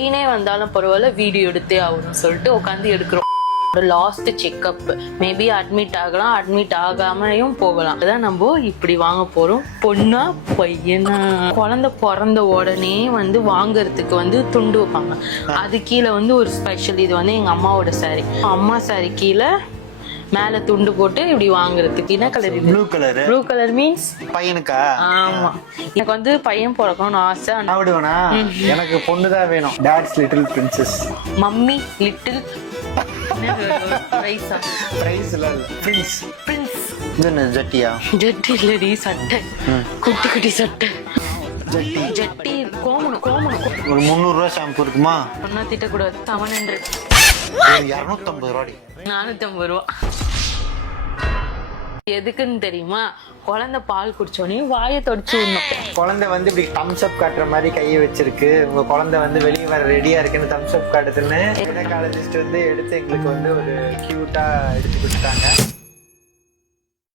நீனே வந்தாலும் பரவாயில்ல வீடியோ எடுத்தே ஆகணும்னு சொல்லிட்டு உட்காந்து எடுக்கிறோம். லாஸ்ட் செக்அப் மேபி அட்மிட் ஆகலாம், அட்மிட் ஆகாமையும் போகலாம். அதான் நம்ம இப்படி வாங்க போறோம். பொண்ணா பையனா? குழந்தை பிறந்த உடனே வந்து வாங்கறதுக்கு வந்து துண்டு வைப்பாங்க. அது கீழே வந்து ஒரு ஸ்பெஷல், இது வந்து எங்க அம்மாவோட சாரி. அம்மா சாரி கீழே மேல துண்டு போட்டு இப்படி வாங்குறதுக்கு. என்ன colour? Blue colour. Blue colour means பையனுக்கா? ஆமா, எனக்கு வந்து பையன் பிறக்கணும்னு ஆசை. விடுவேனா? எனக்கு பொண்ணுதான் வேணும். Dad's little princess. Mummy little prize? Prize இல்ல, பிரின்ஸ். பிரின்ஸ். இது என்ன ஜட்டியா? ஜட்டி இல்லடி, சட்டை. குட்டி குட்டி சட்டை. ஜட்டி. ஜட்டி கோமணம். கோமணம் ஒரு 300 ரூபாய் ஷாம்பு இருக்குமா? ஒன்னா திட்டக்கூடாது. 700. 250 ரூபாடி. 450 ரூபா. எதுக்குன்னு தெரியுமா? குழந்தை பால் குடிச்சோடனே வாயை தொடச்சு விடணும். குழந்தை வந்து இப்படி தம்ஸ் அப் காட்டுற மாதிரி கையை வச்சிருக்கு. உங்க குழந்தை வந்து வெளியே வர ரெடியா இருக்குன்னு தம்ஸ் அப் காட்டுதுன்னு கைனகாலஜிஸ்ட் வந்து எடுத்து எங்களுக்கு வந்து ஒரு கியூட்டா எடுத்து கொடுத்தாங்க.